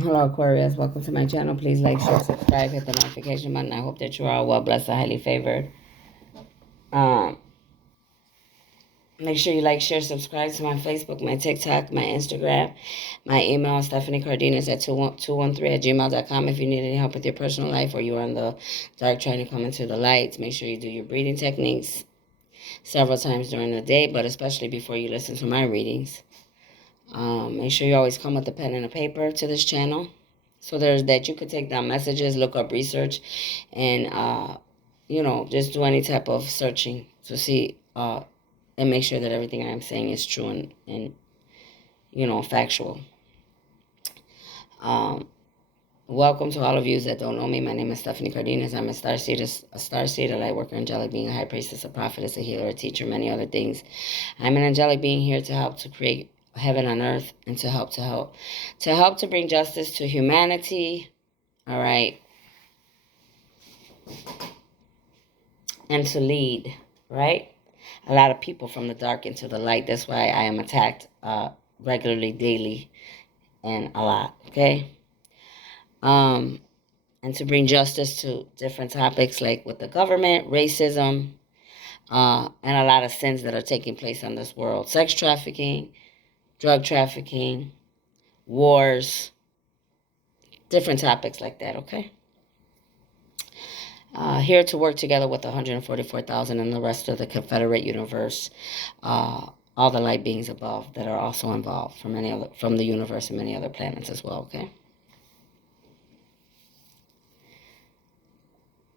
Hello, Aquarius. Welcome to my channel. Please like, share, subscribe, hit the notification button. I hope that you are all well blessed and highly favored. Um, Make sure you like, share, subscribe to my Facebook, my TikTok, my Instagram. My email, Stephanie Cardenas at 213 at gmail.com. If you need any help with your personal life or you're in the dark trying to come into the light, make sure you do your breathing techniques several times during the day, but especially before you listen to my readings. Make sure you always come with a pen and a paper to this channel. So there's that you could take down messages, look up research, and just do any type of searching to see and make sure that everything I'm saying is true and factual. Welcome to all of you that don't know me. My name is Stephanie Cardenas. I'm a starseed, a light worker, angelic being, a high priestess, a prophetess, a healer, a teacher, many other things. I'm an angelic being here to help to create heaven on earth and to help to bring justice to humanity. All right. And to lead, right? A lot of people from the dark into the light. That's why I am attacked regularly, daily, and a lot, okay? And to bring justice to different topics like with the government, racism, and a lot of sins that are taking place in this world. Sex trafficking, drug trafficking, wars, different topics like that, okay? Here to work together with 144,000 and the rest of the Confederate universe, all the light beings above that are also involved from the universe and many other planets as well, okay?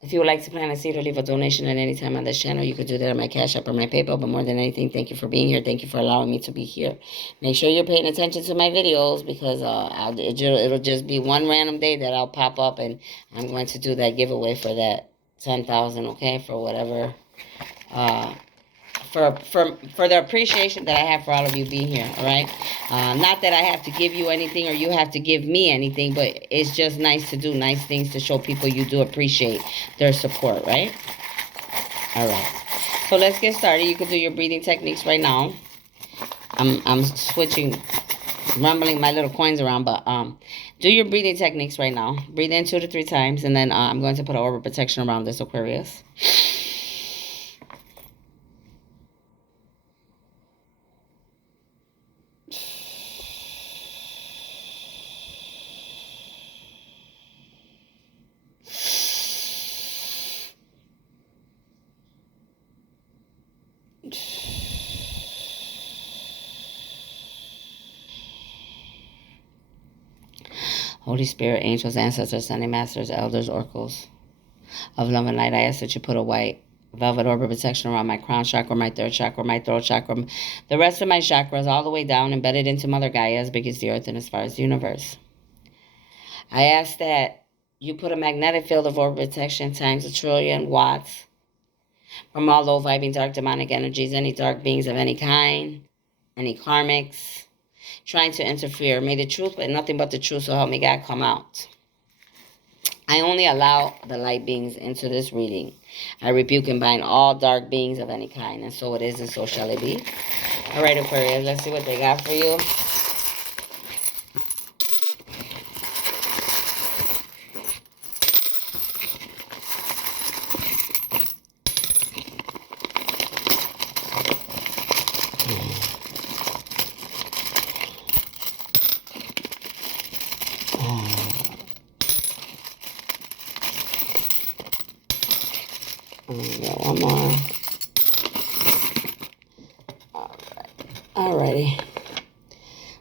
If you would like to plant a seed or leave a donation at any time on this channel, you could do that on my Cash App or my PayPal. But more than anything, thank you for being here. Thank you for allowing me to be here. Make sure you're paying attention to my videos because it'll just be one random day that I'll pop up and I'm going to do that giveaway for that 10,000, okay, for whatever, for the appreciation that I have for all of you being here, all right? Not that I have to give you anything or you have to give me anything, but it's just nice to do nice things to show people you do appreciate their support, right? All right. So let's get started. You can do your breathing techniques right now. I'm switching, rumbling my little coins around, but do your breathing techniques right now. Breathe in 2 to 3 times, and then I'm going to put an orb of protection around this Aquarius. Holy Spirit, angels, ancestors, Sunday masters, elders, oracles of love and light, I ask that you put a white velvet orb of protection around my crown chakra, my third chakra, my throat chakra, the rest of my chakras all the way down, embedded into Mother Gaia, as big as the earth and as far as the universe. I ask that you put a magnetic field of orb protection times 1,000,000,000 watts from all low vibing dark demonic energies, any dark beings of any kind, any karmics trying to interfere. May the truth, but nothing but the truth, so help me God, come out. I only allow the light beings into this reading. I rebuke and bind all dark beings of any kind, and so it is, and so shall it be. All right, Aquarius, let's see what they got for you. Got one more. Alrighty.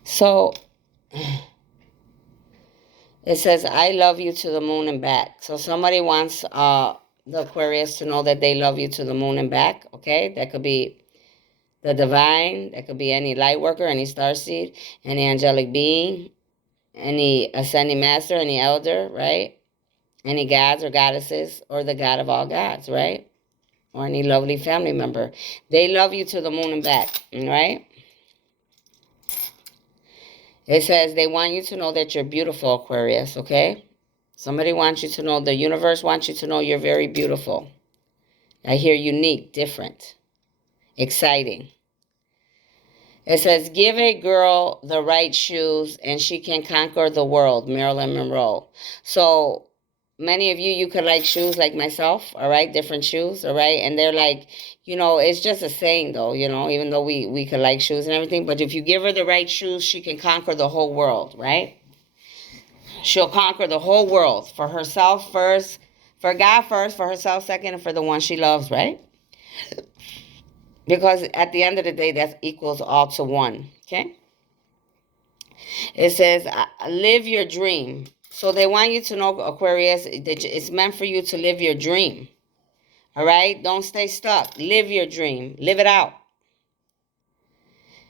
So it says, I love you to the moon and back. So somebody wants the Aquarius to know that they love you to the moon and back, okay? That could be the divine. That could be any light worker, any starseed, any angelic being, any ascending master, any elder, right? Any gods or goddesses, or the God of all gods, right? Or any lovely family member. They love you to the moon and back, right? It says they want you to know that you're beautiful, Aquarius, okay? Somebody wants you to know, the universe wants you to know you're very beautiful. I hear unique, different, exciting. It says, give a girl the right shoes and she can conquer the world, Marilyn Monroe. So many of you, you could like shoes like myself, all right? Different shoes, all right? And they're like, you know, it's just a saying though, you know, even though we could like shoes and everything. But if you give her the right shoes, she can conquer the whole world, right? She'll conquer the whole world for herself first, for God first, for herself second, and for the one she loves, right? Because at the end of the day, that equals all to one, okay? It says, live your dream. So they want you to know, Aquarius, that it's meant for you to live your dream. All right? Don't stay stuck. Live your dream. Live it out.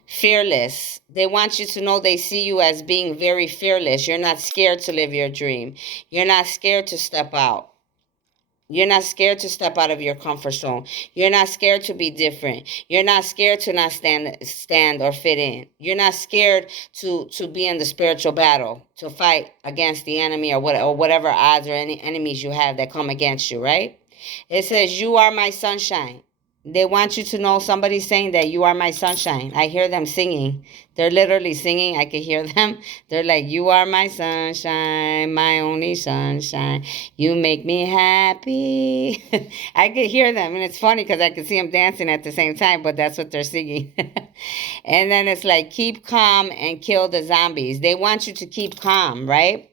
Fearless. They want you to know they see you as being very fearless. You're not scared to live your dream. You're not scared to step out. You're not scared to step out of your comfort zone. You're not scared to be different. You're not scared to not stand or fit in. You're not scared to be in the spiritual battle, to fight against the enemy or whatever odds or any enemies you have that come against you, right? It says, you are my sunshine. They want you to know somebody's saying that you are my sunshine. I hear them singing. They're literally singing. I can hear them. They're like, you are my sunshine, my only sunshine. You make me happy. I could hear them. And it's funny because I can see them dancing at the same time, but that's what they're singing. And then it's like, keep calm and kill the zombies. They want you to keep calm, right?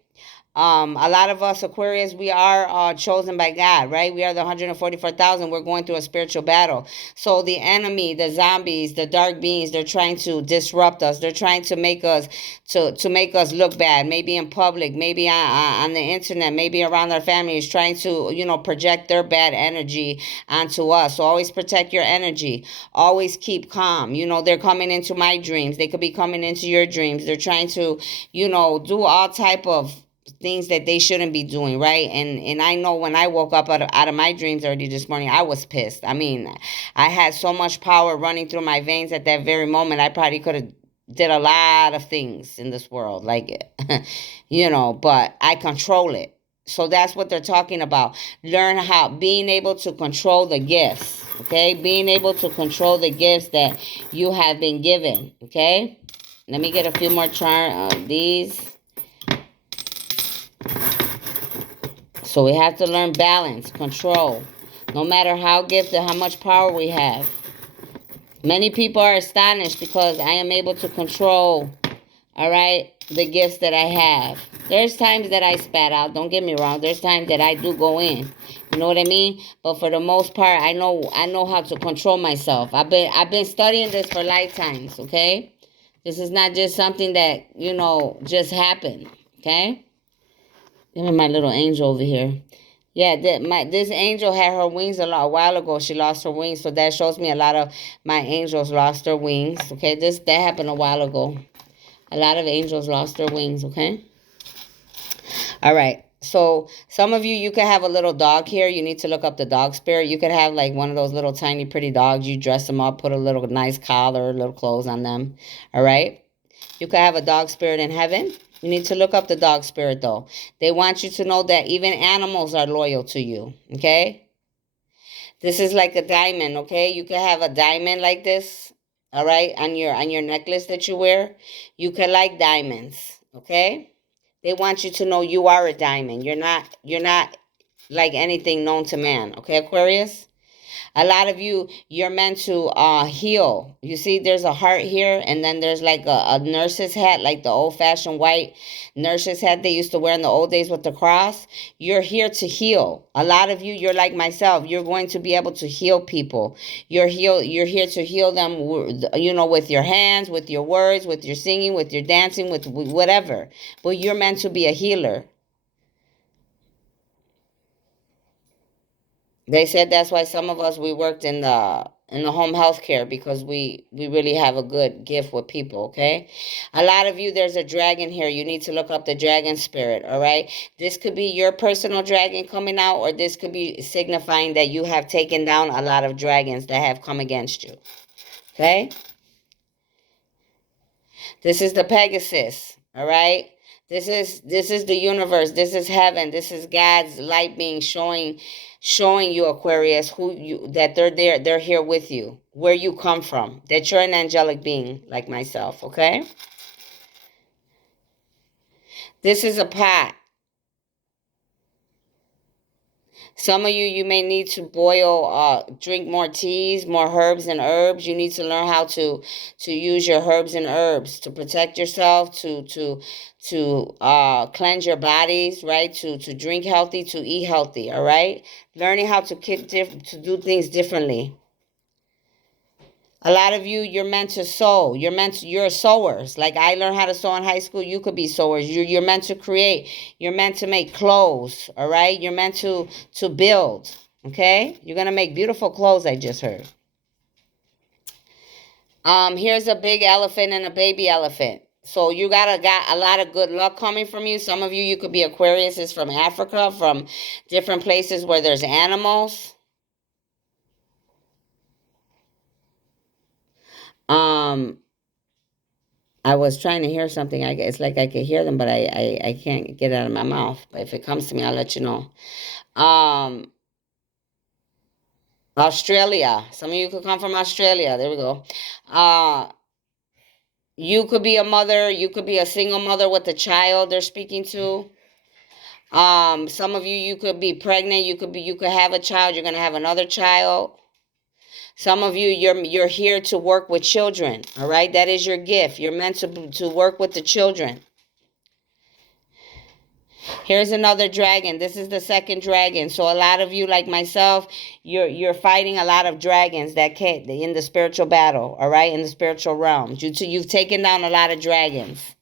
A lot of us Aquarius, we are chosen by God, right? We are the 144,000. We're going through a spiritual battle. So the enemy, the zombies, the dark beings, they're trying to disrupt us. They're trying to make us to make us look bad. Maybe in public, maybe on the internet, maybe around our families, trying to project their bad energy onto us. So always protect your energy. Always keep calm. They're coming into my dreams. They could be coming into your dreams. They're trying to do all type of things that they shouldn't be doing, right? And I know when I woke up out of my dreams early this morning, I was pissed. I mean, I had so much power running through my veins at that very moment. I probably could have did a lot of things in this world, like but I control it. So that's what they're talking about. Learn how being able to control the gifts, okay? Being able to control the gifts that you have been given, okay? Let me get a few more charts of these. So we have to learn balance, control. No matter how gifted, how much power we have. Many people are astonished because I am able to control, all right, the gifts that I have. There's times that I spat out. Don't get me wrong. There's times that I do go in. You know what I mean? But for the most part, I know how to control myself. I've been studying this for lifetimes, okay? This is not just something that, just happened, okay? Give me my little angel over here. Yeah, this angel had her wings a while ago. She lost her wings, so that shows me a lot of my angels lost their wings. Okay, that happened a while ago. A lot of angels lost their wings. Okay. All right. So some of you could have a little dog here. You need to look up the dog spirit. You could have like one of those little tiny pretty dogs. You dress them up, put a little nice collar, little clothes on them. All right. You could have a dog spirit in heaven. You need to look up the dog spirit, though. They want you to know that even animals are loyal to you, okay? This is like a diamond, okay? You could have a diamond like this, all right, on your necklace that you wear. You could like diamonds, okay? They want you to know you are a diamond. You're not like anything known to man, okay, Aquarius? A lot of you're meant to heal. You see, there's a heart here, and then there's like a nurse's hat, like the old-fashioned white nurse's hat they used to wear in the old days with the cross. You're here to heal. A lot of you're like myself. You're going to be able to heal people. You're here to heal them, with your hands, with your words, with your singing, with your dancing, with whatever. But you're meant to be a healer. They said that's why some of us we worked in the home health care because we really have a good gift with people, okay? A lot of you, there's a dragon here. You need to look up the dragon spirit, all right? This could be your personal dragon coming out, or this could be signifying that you have taken down a lot of dragons that have come against you, okay? This is the Pegasus, all right? This is the universe. This is heaven. This is God's light being showing you, Aquarius, who you, that they're there, they're here with you, where you come from, that you're an angelic being like myself, okay? This is a pot. Some of you, you may need to drink more teas, more herbs and herbs. You need to learn how to use your herbs and herbs to protect yourself, to cleanse your bodies, right? To drink healthy, to eat healthy, all right? Learning how to to do things differently. A lot of you, you're meant to sow. You're sowers. Like I learned how to sew in high school. You could be sowers. You're meant to create. You're meant to make clothes. All right. You're meant to build. Okay. You're gonna make beautiful clothes. I just heard. Here's a big elephant and a baby elephant. So you got a lot of good luck coming from you. Some of you, you could be Aquarius is from Africa, from different places where there's animals. I was trying to hear something. It's like I could hear them, but I can't get it out of my mouth. But if it comes to me, I'll let you know. Australia. Some of you could come from Australia. There we go. You could be a mother. You could be a single mother with a child they're speaking to. Some of you, you could be pregnant. You could have a child. You're gonna have another child. Some of you, you're here to work with children. All right, that is your gift. You're meant to work with the children. Here's another dragon. This is the second dragon. So a lot of you, like myself, you're fighting a lot of dragons that can't in the spiritual battle. All right, in the spiritual realms, you've taken down a lot of dragons.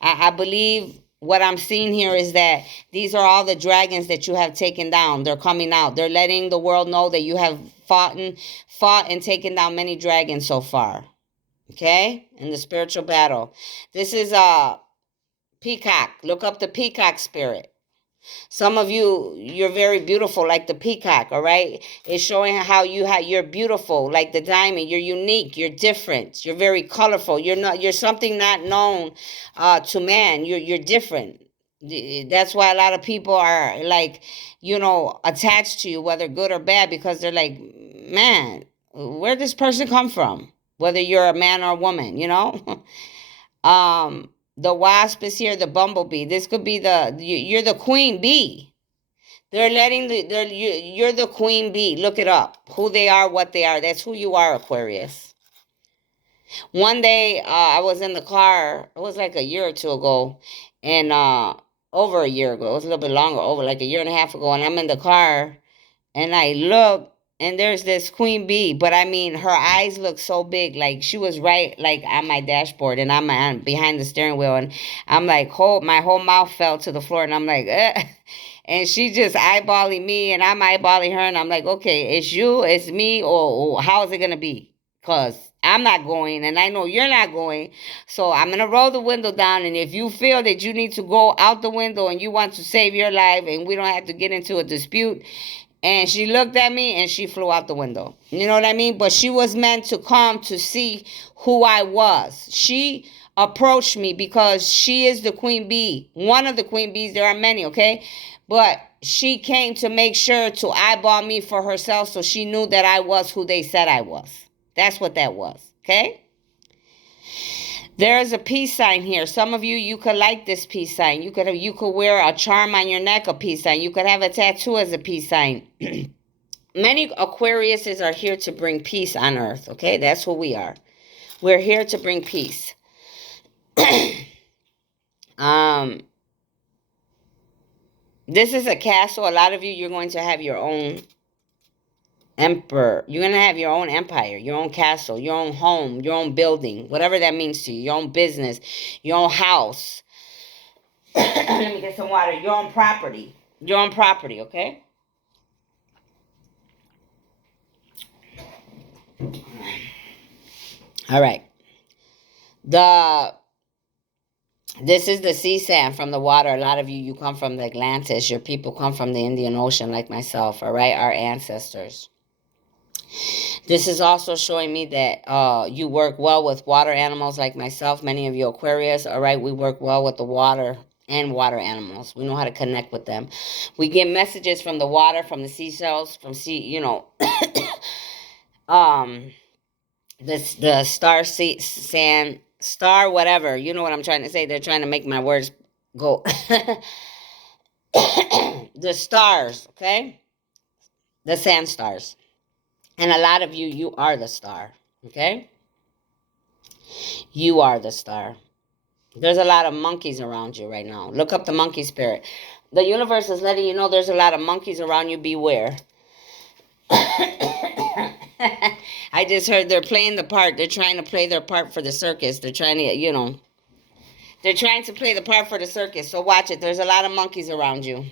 I believe what I'm seeing here is that these are all the dragons that you have taken down. They're coming out. They're letting the world know that you have fought and taken down many dragons so far. Okay, in the spiritual battle. This is peacock. Look up the peacock spirit. Some of you, you're very beautiful like the peacock, all right? It's showing how you're beautiful like the diamond. You're unique, you're different, you're very colorful. You're something not known to man. You're different. That's why a lot of people are like, attached to you, whether good or bad, because they're like, man, where'd this person come from? Whether you're a man or a woman, The wasp is here, the bumblebee. This could be you're the queen bee. They're you're the queen bee. Look it up. Who they are, what they are. That's who you are, Aquarius. One day, I was in the car. It was like a year or two ago, and over a year ago. It was a little bit longer, over like a year and a half ago. And I'm in the car, and I look, and there's this queen bee, but I mean, her eyes look so big, like she was right, like on my dashboard, and I'm behind the steering wheel, and I'm like, my whole mouth fell to the floor, and I'm like, and she just eyeballing me, and I'm eyeballing her, and I'm like, okay, it's you, it's me, or how is it gonna be? Cause I'm not going, and I know you're not going, so I'm gonna roll the window down, and if you feel that you need to go out the window and you want to save your life, and we don't have to get into a dispute. And she looked at me and she flew out the window. You know what I mean? But she was meant to come to see who I was. She approached me because she is the queen bee. One of the queen bees. There are many, okay? But she came to make sure to eyeball me for herself, so she knew that I was who they said I was. That's what that was, okay? There is a peace sign here. Some of you, you could like this peace sign. You could wear a charm on your neck, a peace sign. You could have a tattoo as a peace sign. Many Aquariuses are here to bring peace on earth, okay? That's who we are. We're here to bring peace. This is a castle. A lot of you, you're going to have your own emperor. You're going to have your own empire, your own castle, your own home, your own building, whatever that means to you, your own business, your own house. Let me get some water. Your own property, okay? All right. This is the sea sand from the water. A lot of you, you come from the Atlantis. Your people come from the Indian Ocean like myself, all right? Our ancestors. This is also showing me that you work well with water animals like myself. Many of you Aquarius, all right? We work well with the water and water animals. We know how to connect with them. We get messages from the water, from the seashells, from um, the star, sand, star, whatever. You know what I'm trying to say. They're trying to make my words go. The stars, okay? The sand stars. And a lot of you, you are the star, okay? You are the star. There's a lot of monkeys around you right now. Look up the monkey spirit. The universe is letting you know there's a lot of monkeys around you. Beware. I just heard they're playing the part. They're trying to play their part for the circus. They're trying to, they're trying to play the part for the circus. So watch it. There's a lot of monkeys around you.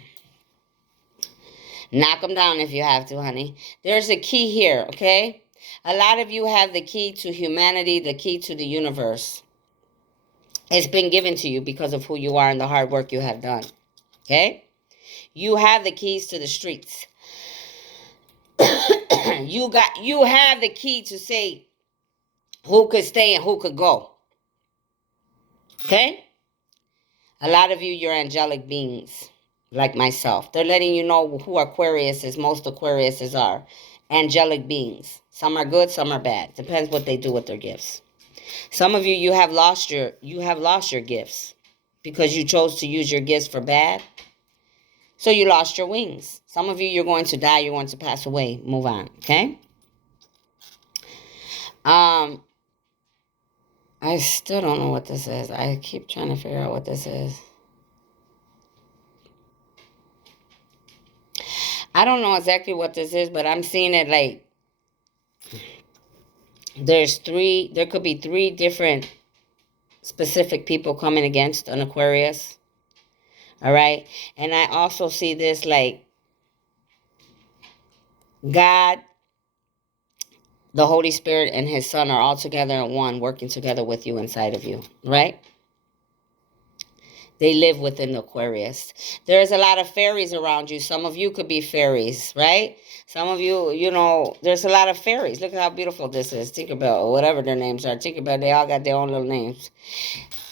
Knock them down if you have to, honey. There's a key here, okay? A lot of you have the key to humanity, the key to the universe. It's been given to you because of who you are and the hard work you have done, okay? You have the keys to the streets. You have the key to say who could stay and who could go, okay? A lot of you, you're angelic beings like myself. They're letting you know who Aquarius is. Most Aquariuses are angelic beings. Some are good, some are bad. Depends what they do with their gifts. Some of you, you have lost your gifts because you chose to use your gifts for bad. So you lost your wings. Some of you, you're going to die. You're going to pass away. Move on, okay? I still don't know what this is. I keep trying to figure out what this is. I don't know exactly what this is, but I'm seeing it like there could be 3 different specific people coming against an Aquarius. All right? And I also see this like God, the Holy Spirit, and his Son are all together in one, working together with you inside of you, right? They live within the Aquarius. There's a lot of fairies around you. Some of you could be fairies, right? Some of you, there's a lot of fairies. Look at how beautiful this is. Tinkerbell, or whatever their names are. Tinkerbell, they all got their own little names.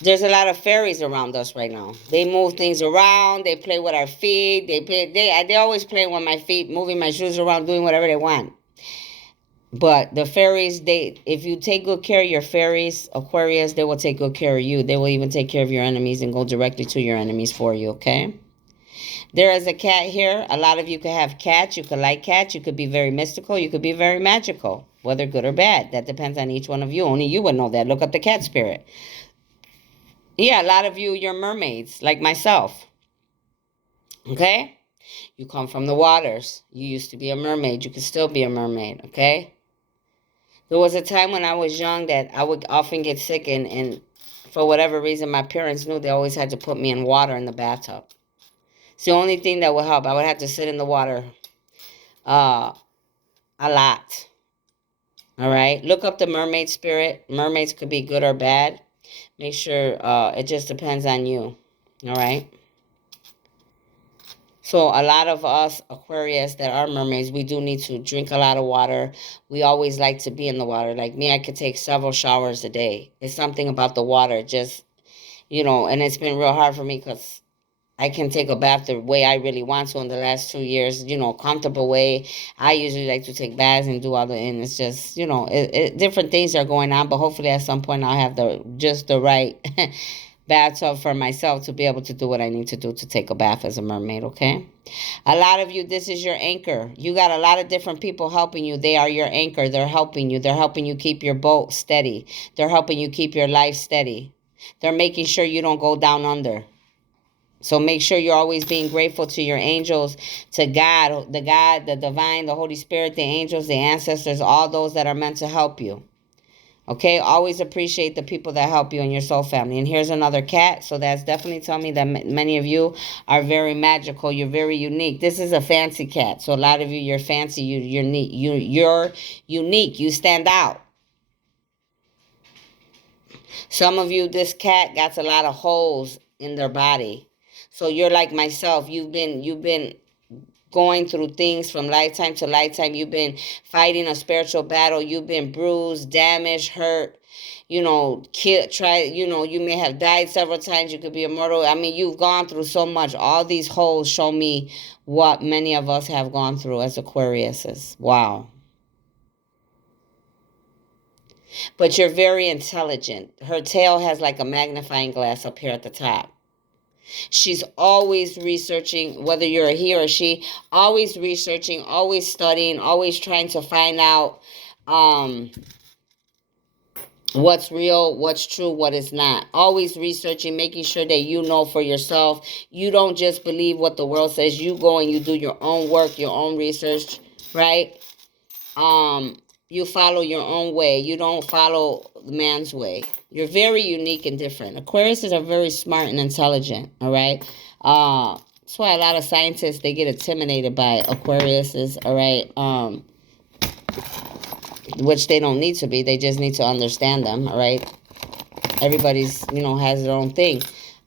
There's a lot of fairies around us right now. They move things around. They play with our feet. They always play with my feet, moving my shoes around, doing whatever they want. But the fairies, if you take good care of your fairies, Aquarius, they will take good care of you. They will even take care of your enemies and go directly to your enemies for you, okay? There is a cat here. A lot of you could have cats. You could like cats. You could be very mystical. You could be very magical, whether good or bad. That depends on each one of you. Only you would know that. Look up the cat spirit. Yeah, a lot of you, you're mermaids, like myself, okay? You come from the waters. You used to be a mermaid. You could still be a mermaid, okay? There was a time when I was young that I would often get sick, and for whatever reason, my parents knew they always had to put me in water in the bathtub. It's the only thing that would help. I would have to sit in the water a lot. All right? Look up the mermaid spirit. Mermaids could be good or bad. Make sure it just depends on you. All right? So a lot of us Aquarius that are mermaids, we do need to drink a lot of water. We always like to be in the water. Like me, I could take several showers a day. It's something about the water, just, and it's been real hard for me because I can take a bath the way I really want to in the last 2 years, comfortable way. I usually like to take baths and do and it's just, different things are going on, but hopefully at some point I'll have the right bathtub for myself to be able to do what I need to do to take a bath as a mermaid, okay? A lot of you, this is your anchor. You got a lot of different people helping you. They are your anchor. They're helping you. They're helping you keep your boat steady. They're helping you keep your life steady. They're making sure you don't go down under. So make sure you're always being grateful to your angels, to God, the divine, the Holy Spirit, the angels, the ancestors, all those that are meant to help you. Okay, always appreciate the people that help you in your soul family. And here's another cat. So that's definitely telling me that many of you are very magical. You're very unique. This is a fancy cat. So a lot of you, you're fancy. You're neat. You're unique. You stand out. Some of you, this cat got a lot of holes in their body. So you're like myself. You've been going through things from lifetime to lifetime. You've been fighting a spiritual battle. You've been bruised, damaged, hurt. you know, you may have died several times. You could be immortal. I mean, you've gone through so much. All these holes show me what many of us have gone through as Aquariuses. Wow. But you're very intelligent. Her tail has like a magnifying glass up here at the top. She's always researching, whether you're a he or a she, always researching, always studying, always trying to find out what's real, what's true, what is not. Always researching, making sure that you know for yourself. You don't just believe what the world says. You go and you do your own work, your own research, right? You follow your own way. You don't follow the man's way. You're very unique and different. Aquariuses are very smart and intelligent, all right? That's why a lot of scientists, they get intimidated by Aquariuses, all right? Which they don't need to be. They just need to understand them, all right? Everybody's, has their own thing.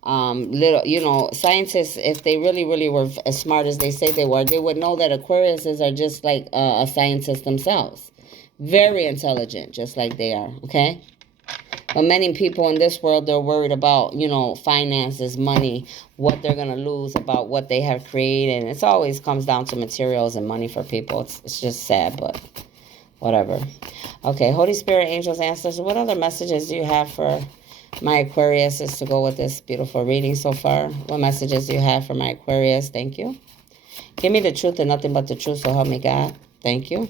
Scientists, if they really, really were as smart as they say they were, they would know that Aquariuses are just like a scientist themselves. Very intelligent, just like they are, okay? But many people in this world, they're worried about, finances, money, what they're going to lose, about what they have created. And it always comes down to materials and money for people. It's just sad, but whatever. Okay, Holy Spirit, angels, ancestors, what other messages do you have for my Aquarius is to go with this beautiful reading so far? What messages do you have for my Aquarius? Thank you. Give me the truth and nothing but the truth, so help me God. Thank you.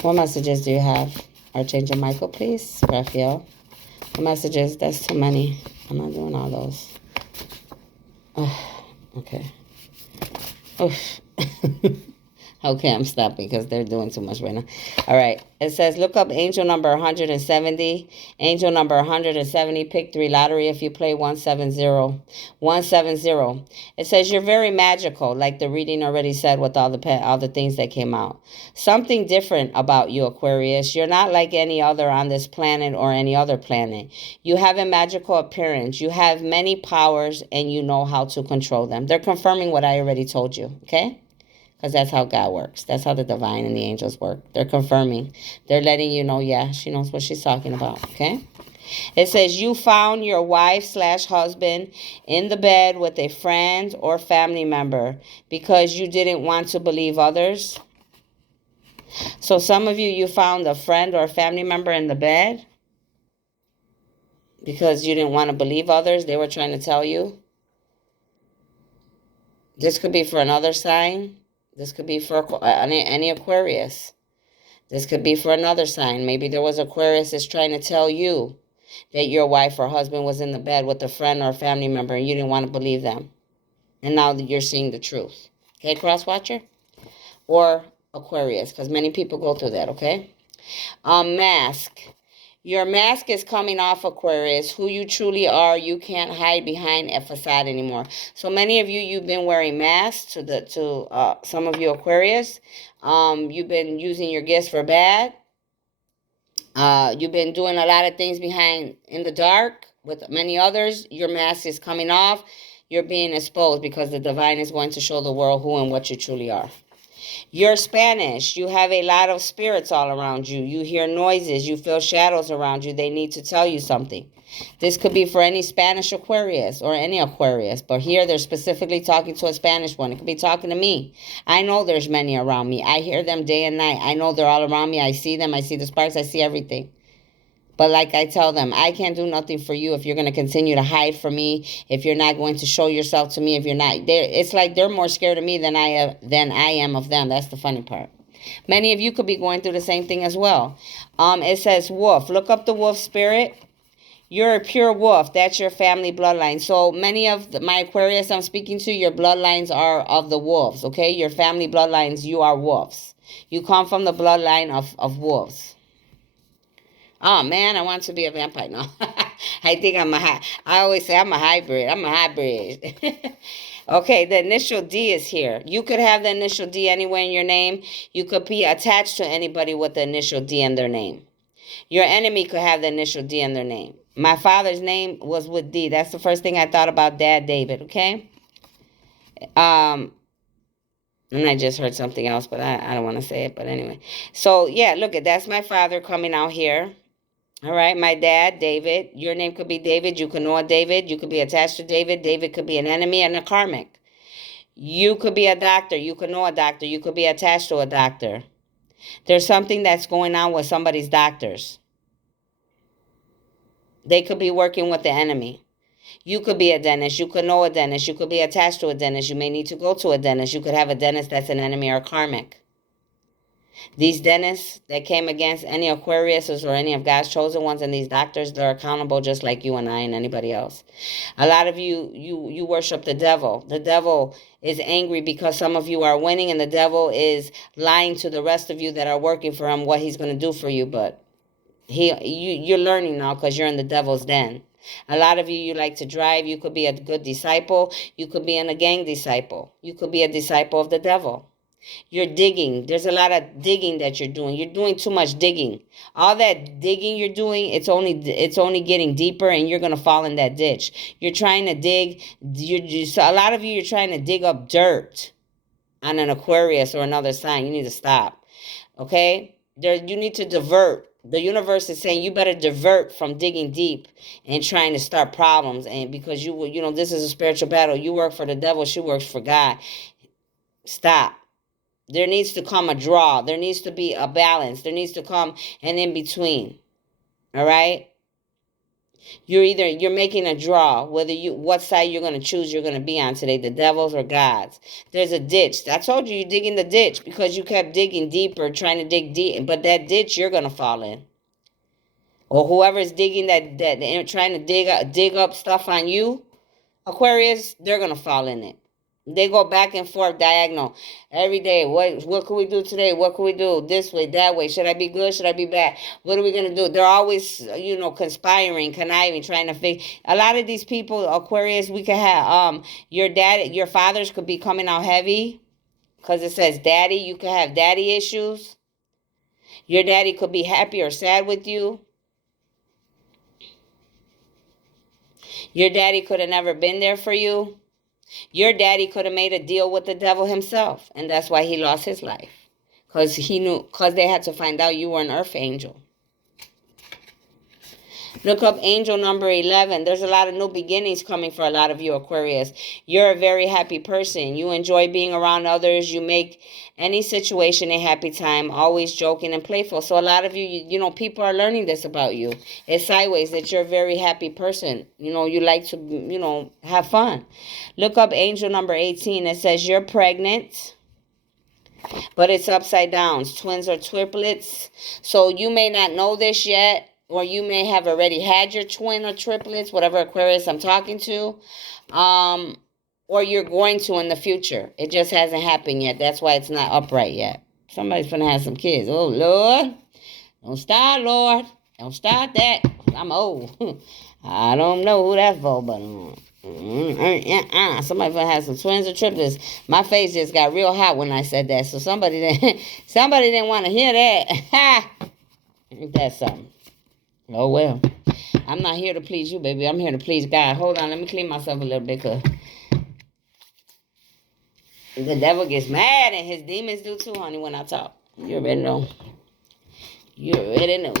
What messages do you have? Archangel Michael, please. Raphael. What messages? That's too many. I'm not doing all those. Oh, okay. Oof. Okay, I'm stopping because they're doing too much right now. All right. It says, look up angel number 170. Angel number 170. Pick 3 lottery if you play 170. 170. It says you're very magical, like the reading already said with all the things that came out. Something different about you, Aquarius. You're not like any other on this planet or any other planet. You have a magical appearance. You have many powers and you know how to control them. They're confirming what I already told you, okay? Because that's how God works. That's how the divine and the angels work. They're confirming. They're letting you know, yeah, she knows what she's talking about, okay? It says you found your wife/husband in the bed with a friend or family member because you didn't want to believe others. So some of you found a friend or a family member in the bed because you didn't want to believe others. They were trying to tell you. This could be for another sign. This could be for any Aquarius. This could be for another sign. Maybe there was Aquarius that's trying to tell you that your wife or husband was in the bed with a friend or a family member and you didn't want to believe them. And now that you're seeing the truth. Okay, cross watcher? Or Aquarius, because many people go through that, okay? Mask. Your mask is coming off, Aquarius. Who you truly are, you can't hide behind a facade anymore. So many of you, you've been wearing masks to some of you Aquarius. You've been using your gifts for bad. You've been doing a lot of things in the dark with many others. Your mask is coming off. You're being exposed because the divine is going to show the world who and what you truly are. You're Spanish. You have a lot of spirits all around you. You hear noises. You feel shadows around you. They need to tell you something. This could be for any Spanish Aquarius or any Aquarius. But here they're specifically talking to a Spanish one. It could be talking to me. I know there's many around me. I hear them day and night. I know they're all around me. I see them. I see the sparks. I see everything. But like I tell them, I can't do nothing for you if you're going to continue to hide from me, if you're not going to show yourself to me, if you're not there. It's like they're more scared of me than I am of them. That's the funny part. Many of you could be going through the same thing as well. It says wolf. Look up the wolf spirit. You're a pure wolf. That's your family bloodline. So many of my Aquarius I'm speaking to, your bloodlines are of the wolves, okay? Your family bloodlines, you are wolves. You come from the bloodline of wolves. Oh, man, I want to be a vampire. No, I think I always say I'm a hybrid. I'm a hybrid. Okay, the initial D is here. You could have the initial D anywhere in your name. You could be attached to anybody with the initial D in their name. Your enemy could have the initial D in their name. My father's name was with D. That's the first thing I thought about, Dad David, okay? And I just heard something else, but I don't want to say it. But anyway. So, yeah, look, that's my father coming out here. All right, my dad, David. Your name could be David. You could know a David. You could be attached to David. David could be an enemy and a karmic. You could be a doctor. You could know a doctor. You could be attached to a doctor. There's something that's going on with somebody's doctors. They could be working with the enemy. You could be a dentist. You could know a dentist. You could be attached to a dentist. You may need to go to a dentist. You could have a dentist that's an enemy or karmic. These dentists that came against any Aquariuses or any of God's chosen ones, and these doctors, they're accountable just like you and I and anybody else. A lot of you worship the devil. The devil is angry because some of you are winning, and the devil is lying to the rest of you that are working for him what he's going to do for you. But you're learning now because you're in the devil's den. A lot of you like to drive. You could be a good disciple. You could be in a gang disciple. You could be a disciple of the devil. You're digging. There's a lot of digging that you're doing. You're doing too much digging. All that digging you're doing, it's only getting deeper, and you're gonna fall in that ditch. You're trying to dig. So a lot of you're trying to dig up dirt on an Aquarius or another sign. You need to stop. Okay? You need to divert. The universe is saying you better divert from digging deep and trying to start problems. And because this is a spiritual battle. You work for the devil. She works for God. Stop. There needs to come a draw. There needs to be a balance. There needs to come an in between. All right? You're making a draw, what side you're going to choose you're going to be on today, the devil's or God's. There's a ditch. I told you digging the ditch because you kept digging deeper, trying to dig deep, but that ditch you're going to fall in. Or whoever's digging that trying to dig up stuff on you, Aquarius, they're going to fall in it. They go back and forth diagonal every day. What can we do today? What can we do this way, that way? Should I be good? Should I be bad? What are we going to do? They're always, conspiring, conniving, trying to fix. A lot of these people, Aquarius, we could have your fathers could be coming out heavy because it says daddy. You could have daddy issues. Your daddy could be happy or sad with you. Your daddy could have never been there for you. Your daddy could have made a deal with the devil himself, and that's why he lost his life. Because they had to find out you were an earth angel. Look up angel number 11. There's a lot of new beginnings coming for a lot of you Aquarius. You're a very happy person. You enjoy being around others. You make any situation a happy time, always joking and playful. So a lot of you, people are learning this about you. It's sideways that you're a very happy person. You like to, have fun. Look up angel number 18. It says you're pregnant, but it's upside down. It's twins or triplets. So you may not know this yet, or you may have already had your twin or triplets, whatever Aquarius I'm talking to, or you're going to in the future. It just hasn't happened yet. That's why it's not upright yet. Somebody's gonna have some kids. Oh, Lord. Don't start, Lord. Don't start that. I'm old. I don't know who that's for, but somebody gonna have some twins or triplets. My face just got real hot when I said that, so somebody didn't want to hear that. Ain't that something? Oh, well. I'm not here to please you, baby. I'm here to please God. Hold on. Let me clean myself a little bit, because the devil gets mad, and his demons do too, honey, when I talk. You already know. You already know.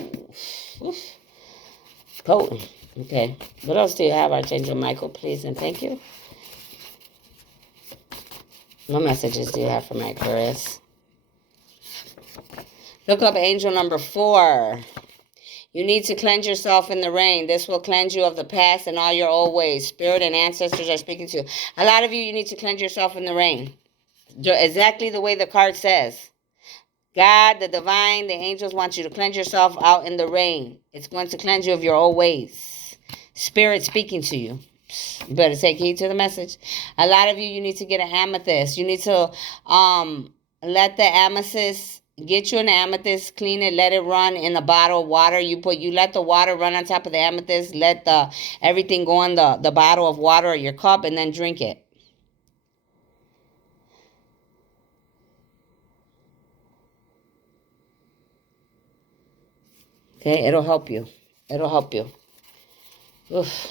Oof. Potent. Okay. What else do you have, Archangel Michael, please, and thank you? What messages do you have for my Aquarius? Look up angel number 4. You need to cleanse yourself in the rain. This will cleanse you of the past and all your old ways. Spirit and ancestors are speaking to you. A lot of you need to cleanse yourself in the rain. Exactly the way the card says. God, the divine, the angels want you to cleanse yourself out in the rain. It's going to cleanse you of your old ways. Spirit speaking to you. You better take heed to the message. A lot of you need to get an amethyst. You need to let the amethyst... Get you an amethyst, clean it, let it run in a bottle of water. You let the water run on top of the amethyst, let everything go in the bottle of water or your cup, and then drink it. Okay, it'll help you. It'll help you. Oof.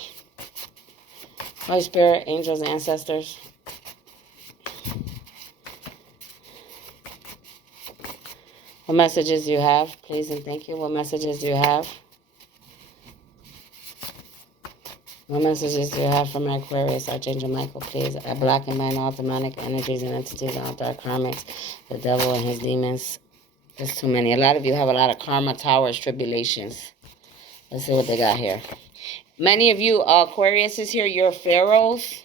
Holy Spirit, angels, ancestors. What messages do you have? Please and thank you. What messages do you have? What messages do you have from Aquarius, Archangel Michael, please? I block and bind all demonic energies and entities, all dark karmics, the devil and his demons. There's too many. A lot of you have a lot of karma, towers, tribulations. Let's see what they got here. Many of you, Aquarius is here. You're pharaohs.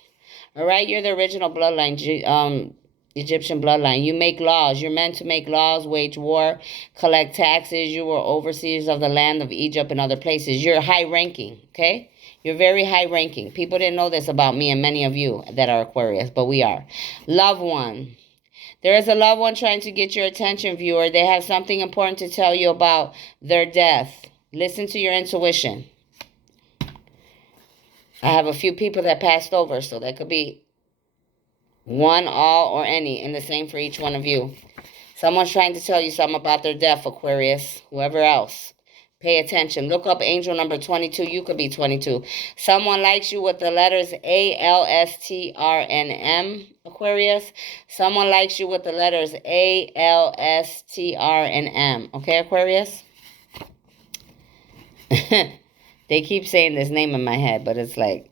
All right? You're the original bloodline, Egyptian bloodline. You make laws. You're meant to make laws, wage war, collect taxes. You were overseers of the land of Egypt and other places. You're high ranking, okay? You're very high ranking. People didn't know this about me and many of you that are Aquarius, but we are. Loved one. There is a loved one trying to get your attention, viewer. They have something important to tell you about their death. Listen to your intuition. I have a few people that passed over, so that could be one, all, or any, and the same for each one of you. Someone's trying to tell you something about their death, Aquarius, whoever else. Pay attention. Look up angel number 22. You could be 22. Someone likes you with the letters ALSTRNM, Aquarius. Someone likes you with the letters ALSTRNM. Okay, Aquarius? They keep saying this name in my head, but it's like,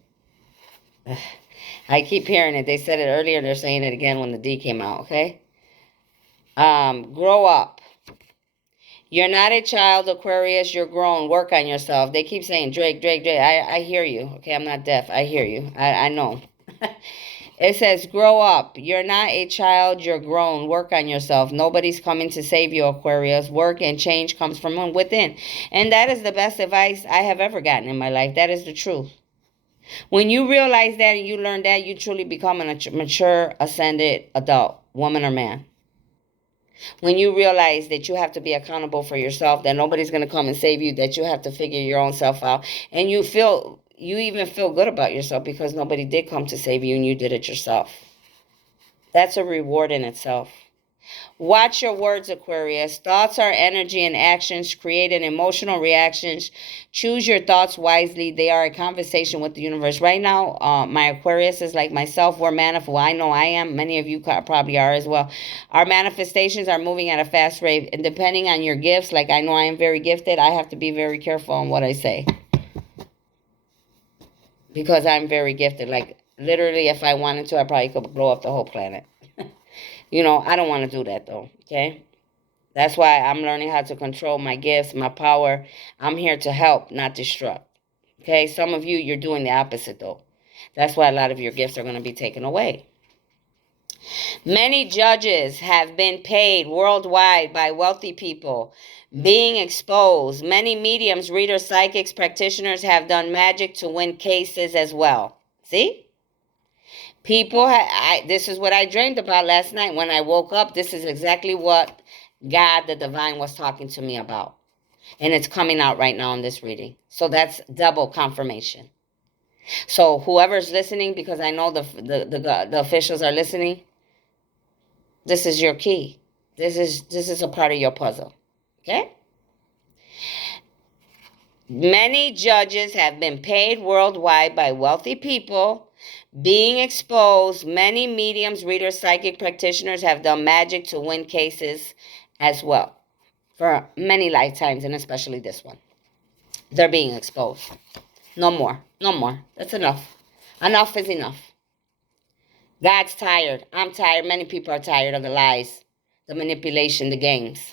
I keep hearing it. They said it earlier. They're saying it again when the D came out, okay? Grow up. You're not a child, Aquarius. You're grown. Work on yourself. They keep saying, Drake, Drake, Drake. I hear you. Okay, I'm not deaf. I hear you. I know. It says, grow up. You're not a child. You're grown. Work on yourself. Nobody's coming to save you, Aquarius. Work and change comes from within. And that is the best advice I have ever gotten in my life. That is the truth. When you realize that and you learn that, you truly become a mature, ascended adult, woman or man. When you realize that you have to be accountable for yourself, that nobody's going to come and save you, that you have to figure your own self out, and you even feel good about yourself because nobody did come to save you and you did it yourself. That's a reward in itself. Watch your words, Aquarius. Thoughts are energy and actions create an emotional reactions. Choose your thoughts wisely. They are a conversation with the universe. Right now, my Aquarius is like myself. We're well, I know I am. Many of you probably are as well. Our manifestations are moving at a fast rate. And depending on your gifts, like I know I am very gifted, I have to be very careful on what I say. Because I'm very gifted. Like literally, if I wanted to, I probably could blow up the whole planet. You know, I don't want to do that though, okay? That's why I'm learning how to control my gifts, my power. I'm here to help, not destruct. Okay, some of you, you're doing the opposite though. That's why a lot of your gifts are going to be taken away. Many judges have been paid worldwide by wealthy people, being exposed. Many mediums, readers, psychics, practitioners have done magic to win cases as well. See? People, this is what I dreamed about last night when I woke up. This is exactly what God, the divine, was talking to me about. And it's coming out right now in this reading. So that's double confirmation. So whoever's listening, because I know the officials are listening, this is your key. This is a part of your puzzle. Okay? Many judges have been paid worldwide by wealthy people being exposed. Many mediums, readers, psychic practitioners have done magic to win cases as well for many lifetimes, and especially this one. They're being exposed. No more. No more. That's enough. Enough is enough. God's tired. I'm tired. Many people are tired of the lies, the manipulation, the games.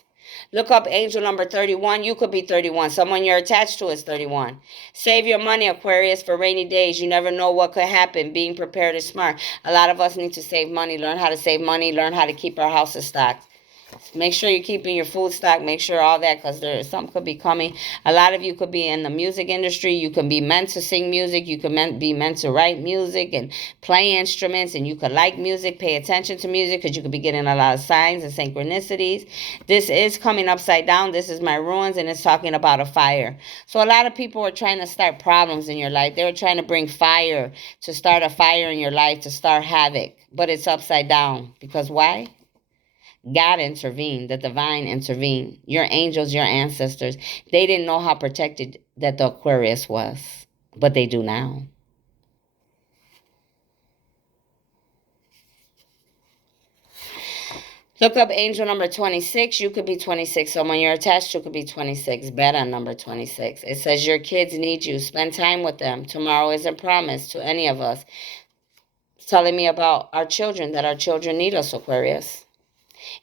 Look up angel number 31. You could be 31. Someone you're attached to is 31. Save your money, Aquarius, for rainy days. You never know what could happen. Being prepared is smart. A lot of us need to save money, learn how to save money, learn how to keep our houses stocked. Make sure you're keeping your food stock. Make sure all that, because something could be coming. A lot of you could be in the music industry. You could be meant to sing music. You could be meant to write music and play instruments. And you could like music. Pay attention to music, because you could be getting a lot of signs and synchronicities. This is coming upside down. This is my ruins, and it's talking about a fire. So a lot of people are trying to start problems in your life. They were trying to bring fire, to start a fire in your life, to start havoc. But it's upside down. Because why? God intervened. The divine intervened. Your angels, your ancestors, they didn't know how protected that the Aquarius was, but they do now. Look up angel number 26. You could be 26. Someone you're attached to could be 26. Bet on number 26. It says your kids need you. Spend time with them. Tomorrow isn't promised to any of us. It's telling me about our children, that our children need us, Aquarius.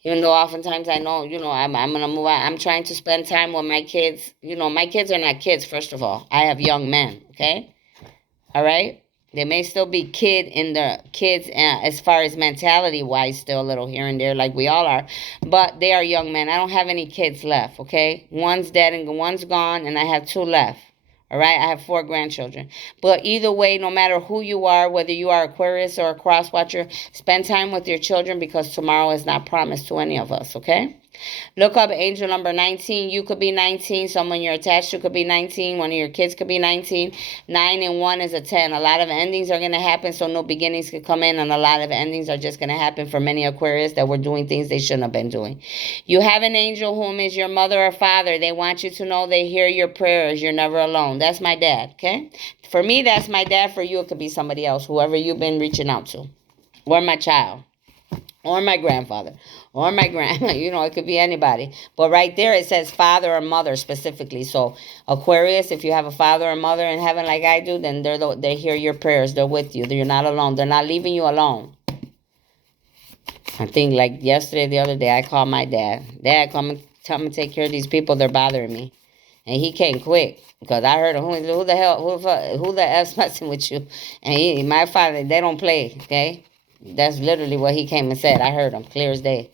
Even though oftentimes I know, I'm going to move on. I'm trying to spend time with my kids. My kids are not kids, first of all. I have young men, okay? All right? They may still be kids as far as mentality wise, still a little here and there, like we all are, but they are young men. I don't have any kids left. Okay, one's dead and one's gone, and I have 2 left. All right, I have 4 grandchildren. But either way, no matter who you are, whether you are Aquarius or a cross watcher, spend time with your children, because tomorrow is not promised to any of us. Okay. Look up angel number 19. You could be 19. Someone you're attached to could be 19. One of your kids could be 19. 9 and 1 is a 10. A lot of endings are going to happen, so no beginnings could come in, and a lot of endings are just going to happen for many Aquarius that were doing things they shouldn't have been doing. You have an angel whom is your mother or father. They want you to know they hear your prayers. You're never alone. That's my dad, okay? For me, that's my dad. For you, it could be somebody else, whoever you've been reaching out to, or my child, or my grandfather, or my grandma. It could be anybody. But right there, it says father or mother specifically. So Aquarius, if you have a father or mother in heaven like I do, then they hear your prayers. They're with you. You're not alone. They're not leaving you alone. I think like yesterday, the other day, I called my dad. Dad, come and tell me to take care of these people. They're bothering me. And he came quick, because I heard him, who the hell, who the F's messing with you? And my father, they don't play, okay? That's literally what he came and said. I heard him clear as day.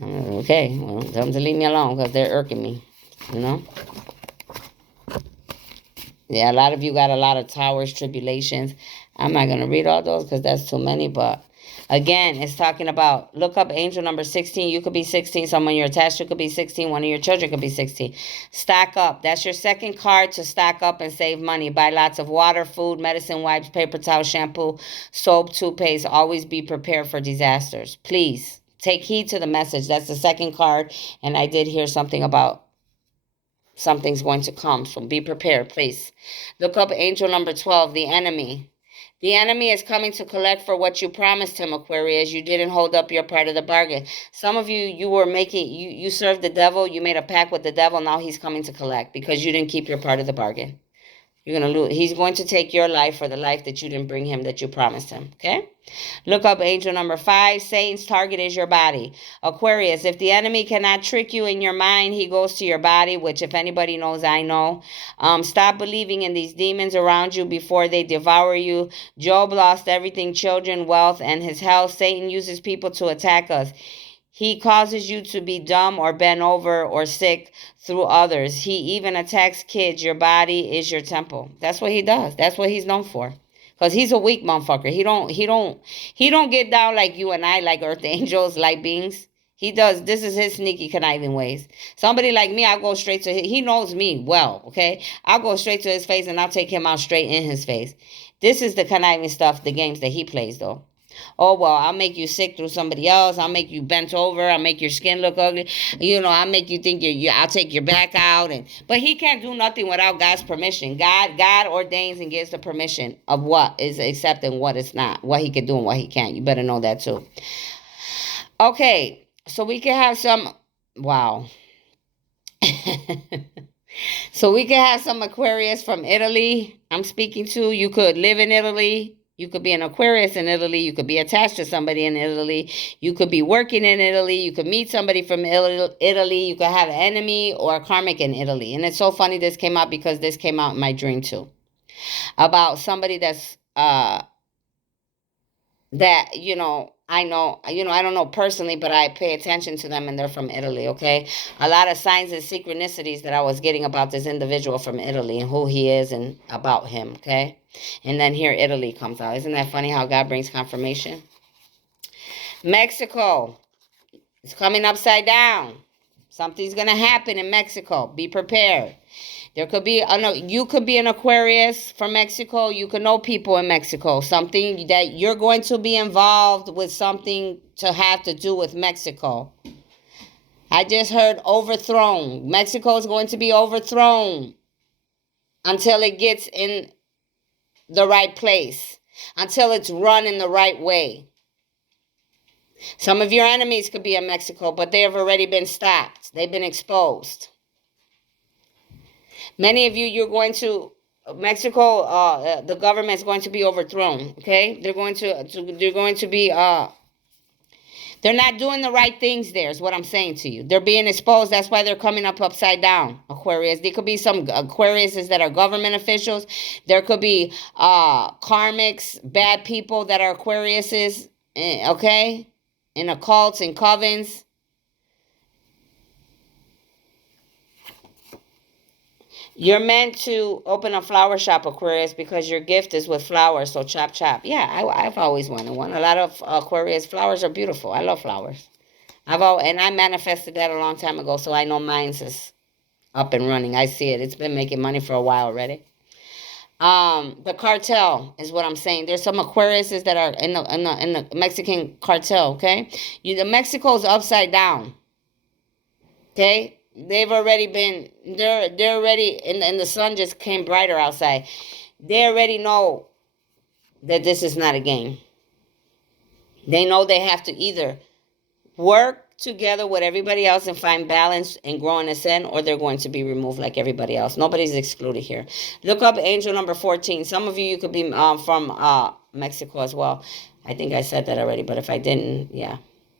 Okay, well, tell them to leave me alone, because they're irking me, Yeah, a lot of you got a lot of towers, tribulations. I'm not going to read all those because that's too many, but again, it's talking about, look up angel number 16. You could be 16. Someone you're attached to could be 16. One of your children could be 16. Stack up. That's your second card to stack up and save money. Buy lots of water, food, medicine, wipes, paper towel, shampoo, soap, toothpaste. Always be prepared for disasters. Please take heed to the message. That's the second card. And I did hear something about something's going to come. So be prepared, please. Look up angel number 12, the enemy. The enemy is coming to collect for what you promised him, Aquarius. You didn't hold up your part of the bargain. Some of you, you served the devil. You made a pact with the devil. Now he's coming to collect because you didn't keep your part of the bargain. You're going to lose. He's going to take your life for the life that you didn't bring him, that you promised him. Okay? Look up angel number 5. Satan's target is your body. Aquarius, if the enemy cannot trick you in your mind, he goes to your body, which if anybody knows, I know. Stop believing in these demons around you before they devour you. Job lost everything, children, wealth, and his health. Satan uses people to attack us. He causes you to be dumb or bent over or sick through others. He even attacks kids. Your body is your temple. That's what he does. That's what he's known for. Because he's a weak motherfucker. He don't get down like you and I, like earth angels, light beings. He does. This is his sneaky, conniving ways. Somebody like me, I'll go straight to he knows me well, okay? I'll go straight to his face and I'll take him out straight in his face. This is the conniving stuff, the games that he plays, though. Oh, well, I'll make you sick through somebody else. I'll make you bent over. I'll make your skin look ugly. I'll make you think I'll take your back out. But he can't do nothing without God's permission. God ordains and gives the permission of what is accepted and what is not, what he can do and what he can't. You better know that too. Okay, so we can have some, wow. So we can have some Aquarius from Italy I'm speaking to. You could live in Italy. You could be an Aquarius in Italy. You could be attached to somebody in Italy. You could be working in Italy. You could meet somebody from Italy. You could have an enemy or a karmic in Italy. And it's so funny this came out because this came out in my dream too. About somebody that's, I know, I don't know personally, but I pay attention to them and they're from Italy, okay? A lot of signs and synchronicities that I was getting about this individual from Italy and who he is and about him, okay? And then here Italy comes out. Isn't that funny how God brings confirmation? Mexico. It's coming upside down. Something's going to happen in Mexico. Be prepared. There could be, you could be an Aquarius from Mexico. You could know people in Mexico. Something that you're going to be involved with, something to have to do with Mexico. I just heard overthrown. Mexico is going to be overthrown until it gets in the right place, until it's run in the right way. Some of your enemies could be in Mexico, but they have already been stopped. They've been exposed. Many of you, you're going to Mexico. The government is going to be overthrown. Okay, they're going to be. They're not doing the right things there, is what I'm saying to you. They're being exposed. That's why they're coming up upside down, Aquarius. There could be some Aquariuses that are government officials. There could be karmics, bad people that are Aquariuses, okay? In occults and covens. You're meant to open a flower shop, Aquarius, because your gift is with flowers. So chop, chop. Yeah, I've always wanted one. A lot of Aquarius flowers are beautiful. I love flowers. And I manifested that a long time ago, so I know mine's is up and running. I see it. It's been making money for a while already. The cartel is what I'm saying. There's some Aquariuses that are in the Mexican cartel. Okay, the Mexico's upside down. Okay. They've already been, they're already, and the sun just came brighter outside. They already know that this is not a game. They know they have to either work together with everybody else and find balance and grow in ascent, or they're going to be removed like everybody else. Nobody's excluded here. Look up angel number 14. Some of you could be from Mexico as well. I think I said that already, but if I didn't, yeah.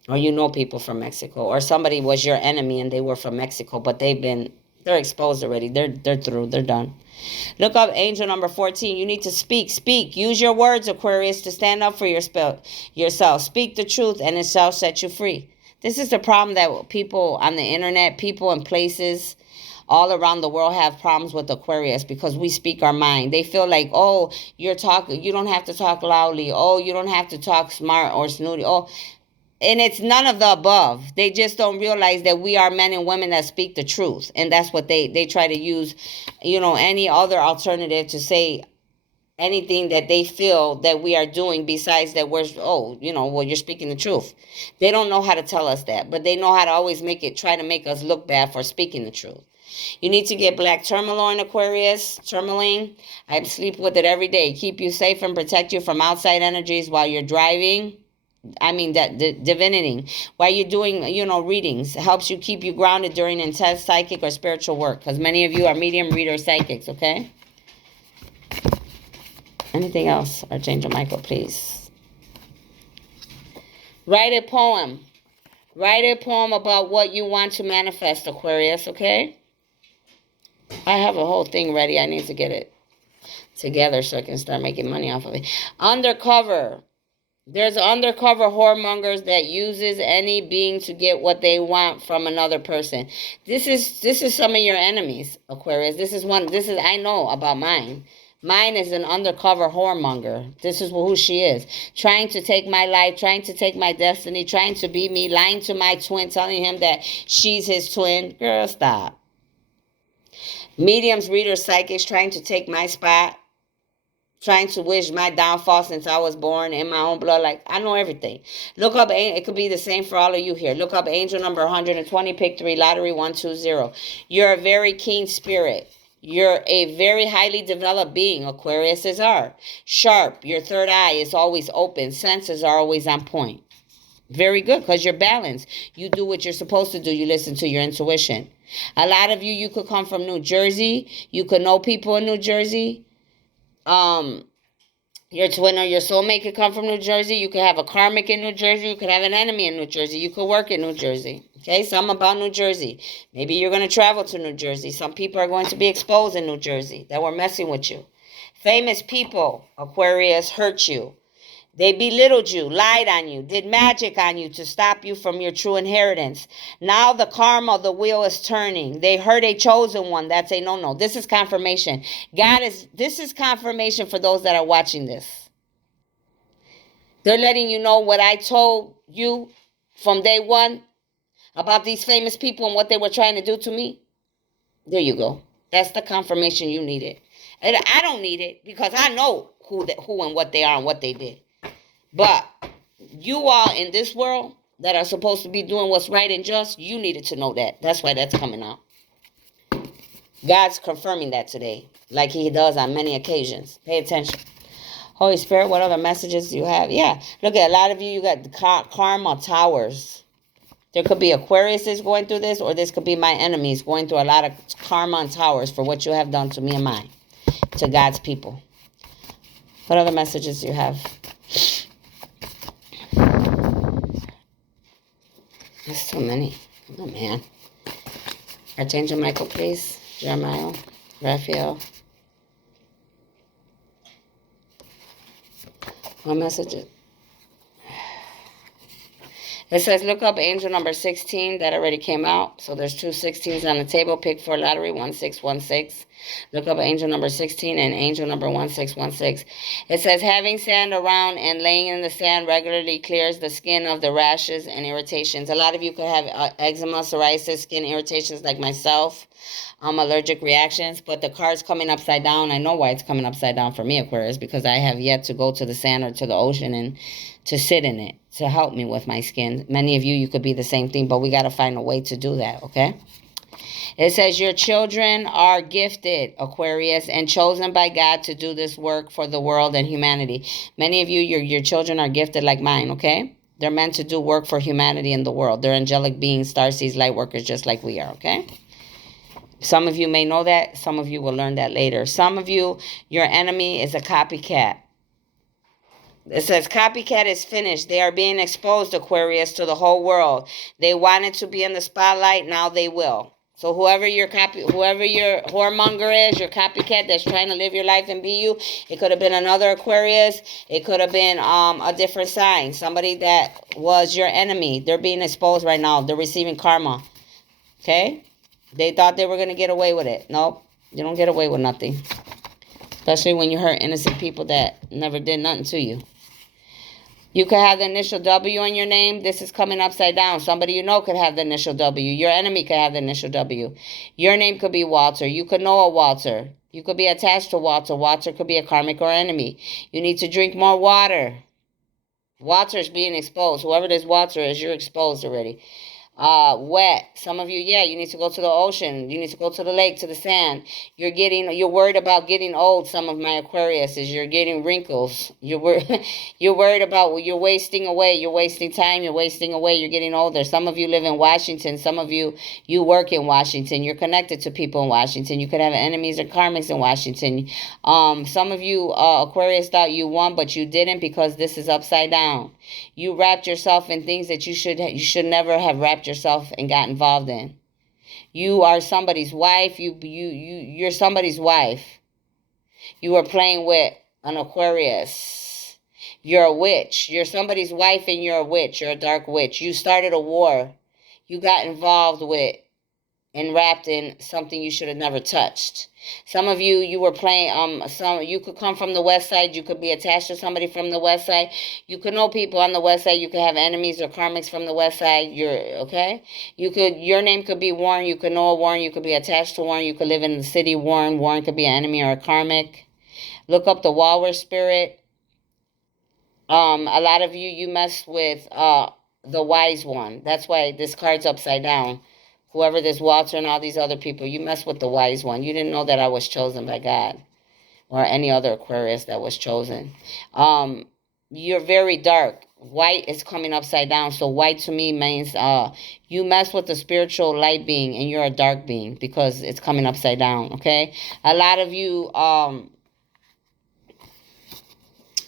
Or you know people from Mexico, or somebody was your enemy and they were from Mexico, but they're exposed already. They're through. They're done. Look up angel number 14. You need to speak. Use your words, Aquarius, to stand up for yourself. Speak the truth and it shall set you free. This is the problem that people on the internet, people in places all around the world have problems with Aquarius, because we speak our mind. They feel like, oh, you don't have to talk loudly. Oh, you don't have to talk smart or snooty. Oh, and it's none of the above. They just don't realize that we are men and women that speak the truth. And that's what they try to use, any other alternative to say anything that they feel that we are doing besides that you're speaking the truth. They don't know how to tell us that, but they know how to always try to make us look bad for speaking the truth. You need to get black tourmaline, Aquarius. Tourmaline. I sleep with it every day. Keep you safe and protect you from outside energies while you're driving. That the divining, while you're doing, readings, helps you keep you grounded during intense psychic or spiritual work, because many of you are medium, reader, psychics, okay? Anything else, Archangel Michael, please? Write a poem. Write a poem about what you want to manifest, Aquarius, okay? I have a whole thing ready. I need to get it together so I can start making money off of it. Undercover. There's undercover whoremongers that uses any being to get what they want from another person. This is some of your enemies, Aquarius. I know about mine. Mine is an undercover whoremonger. This is who she is. Trying to take my life, trying to take my destiny, trying to be me, lying to my twin, telling him that she's his twin. Girl, stop. Mediums, readers, psychics, trying to take my spot. Trying to wish my downfall since I was born in my own blood. Like, I know everything. Look up, it could be the same for all of you here. Look up angel number 120, pick 3, lottery 120. You're a very keen spirit. You're a very highly developed being. Aquariuses are. Sharp. Your third eye is always open. Senses are always on point. Very good, because you're balanced. You do what you're supposed to do. You listen to your intuition. A lot of you could come from New Jersey. You could know people in New Jersey. Your twin or your soulmate could come from New Jersey. You could have a karmic in New Jersey. You could have an enemy in New Jersey. You could work in New Jersey. Okay, something about New Jersey. Maybe you're going to travel to New Jersey. Some people are going to be exposed in New Jersey that were messing with you. Famous people, Aquarius, hurt you. They belittled you, lied on you, did magic on you to stop you from your true inheritance. Now the karma, the wheel is turning. They hurt a chosen one. That's a no-no. This is confirmation. This is confirmation for those that are watching this. They're letting you know what I told you from day one about these famous people and what they were trying to do to me. There you go. That's the confirmation you needed. And I don't need it, because I know who and what they are and what they did. But you all in this world that are supposed to be doing what's right and just, you needed to know that. That's why that's coming out. God's confirming that today, like he does on many occasions. Pay attention. Holy Spirit, what other messages do you have? Yeah. Look at a lot of you. You got the karma towers. There could be Aquariuses going through this, or this could be my enemies going through a lot of karma and towers for what you have done to me and mine, to God's people. What other messages do you have? There's too many. Oh, man. Archangel Michael, please. Jeremiah, Raphael. What messages? It says, look up angel number 16. That already came out. So there's 2 16s on the table. Pick for lottery, 1616. Look up angel number 16 and angel number 1616. It says, having sand around and laying in the sand regularly clears the skin of the rashes and irritations. A lot of you could have eczema, psoriasis, skin irritations like myself, allergic reactions. But the card's coming upside down. I know why it's coming upside down for me, Aquarius, because I have yet to go to the sand or to the ocean and to sit in it to help me with my skin. Many of you could be the same thing, but we got to find a way to do that, okay? It says, your children are gifted, Aquarius, and chosen by God to do this work for the world and humanity. Many of you, your children are gifted like mine, okay? They're meant to do work for humanity in the world. They're angelic beings, starseeds, light workers, just like we are, okay? Some of you may know that. Some of you will learn that later. Some of you, your enemy is a copycat. It says, copycat is finished. They are being exposed, Aquarius, to the whole world. They wanted to be in the spotlight. Now they will. So whoever your whoremonger is, your copycat that's trying to live your life and be you, it could have been another Aquarius. It could have been a different sign. Somebody that was your enemy. They're being exposed right now. They're receiving karma. Okay? They thought they were going to get away with it. Nope. You don't get away with nothing. Especially when you hurt innocent people that never did nothing to you. You could have the initial W on your name. This is coming upside down. Somebody you know could have the initial W. Your enemy could have the initial W. Your name could be Walter. You could know a Walter. You could be attached to Walter. Walter could be a karmic or enemy. You need to drink more water. Walter's being exposed. Whoever this Walter is, you're exposed already. Wet. Some of you, you need to go to the ocean. You need to go to the lake, to the sand. You're worried about getting old. Some of my Aquariuses, you're getting wrinkles. You're worried about, you're wasting away. You're wasting time. You're wasting away. You're getting older. Some of you live in Washington. Some of you work in Washington. You're connected to people in Washington. You could have enemies or karmics in Washington. Some of you, Aquarius, thought you won, but you didn't, because this is upside down. You wrapped yourself in things that you should never have wrapped yourself and got involved in. You are somebody's wife. You're somebody's wife. You were playing with an Aquarius. You're a witch. You're somebody's wife and you're a witch. You're a dark witch. You started a war. You got involved with and wrapped in something you should have never touched. Some of you were playing, you could come from the west side. You could be attached to somebody from the west side. You could know people on the west side. You could have enemies or karmics from the west side. Okay? Your name could be Warren. You could know a Warren. You could be attached to Warren. You could live in the city Warren. Warren could be an enemy or a karmic. Look up the walrus spirit. A lot of you mess with the wise one. That's why this card's upside down. Whoever this Walter and all these other people, you mess with the wise one. You didn't know that I was chosen by God or any other Aquarius that was chosen. You're very dark. White is coming upside down. So white to me means you mess with the spiritual light being and you're a dark being because it's coming upside down, okay? A lot of you...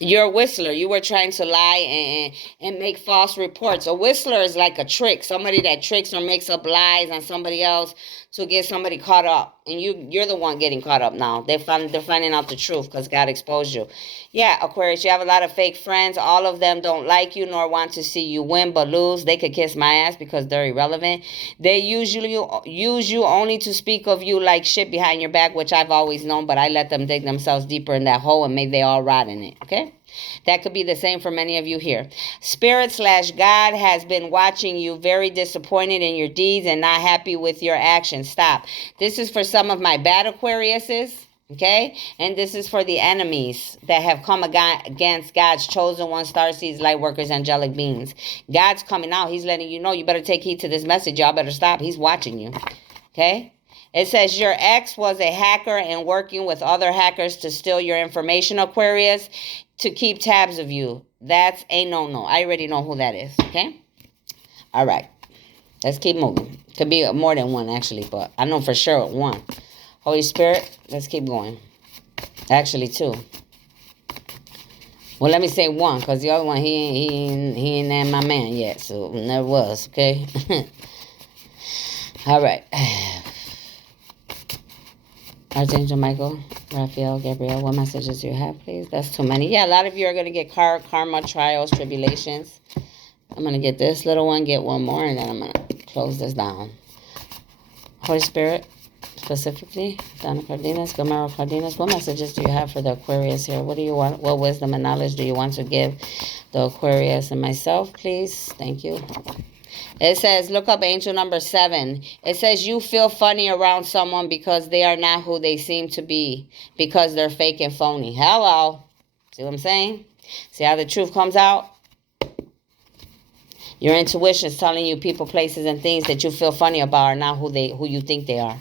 You're a whistler. You were trying to lie and make false reports. A whistler is like a trick. Somebody that tricks or makes up lies on somebody else to get somebody caught up. And you're the one getting caught up now. They're finding out the truth because God exposed you. Yeah, Aquarius, you have a lot of fake friends. All of them don't like you nor want to see you win but lose. They could kiss my ass because they're irrelevant. They usually use you only to speak of you like shit behind your back, which I've always known, but I let them dig themselves deeper in that hole and may they all rot in it, okay? That could be the same for many of you here. Spirit/God has been watching you, very disappointed in your deeds and not happy with your actions. Stop. This is for some of my bad Aquariuses, okay? And this is for the enemies that have come against God's chosen one, starseeds, light workers, angelic beings. God's coming out. He's letting you know you better take heed to this message. Y'all better stop. He's watching you, okay? It says your ex was a hacker and working with other hackers to steal your information, Aquarius. to keep tabs of you. That's a no-no. I already know who that is, okay? All right. Let's keep moving. Could be more than one, actually, but I know for sure one. Holy Spirit, let's keep going. Actually, two. Well, let me say one, because the other one, he ain't my man yet, so never was, okay? All right. Archangel Michael, Raphael, Gabriel, what messages do you have, please? That's too many. Yeah, a lot of you are going to get karma, trials, tribulations. I'm going to get this little one, get one more, and then I'm going to close this down. Holy Spirit, specifically, Donna Cardenas, Gamero Cardenas, what messages do you have for the Aquarius here? What do you want? What wisdom and knowledge do you want to give the Aquarius and myself, please? Thank you. It says, look up angel number 7. It says, you feel funny around someone because they are not who they seem to be, because they're fake and phony. Hello. See what I'm saying? See how the truth comes out? Your intuition is telling you people, places, and things that you feel funny about are not who you think they are.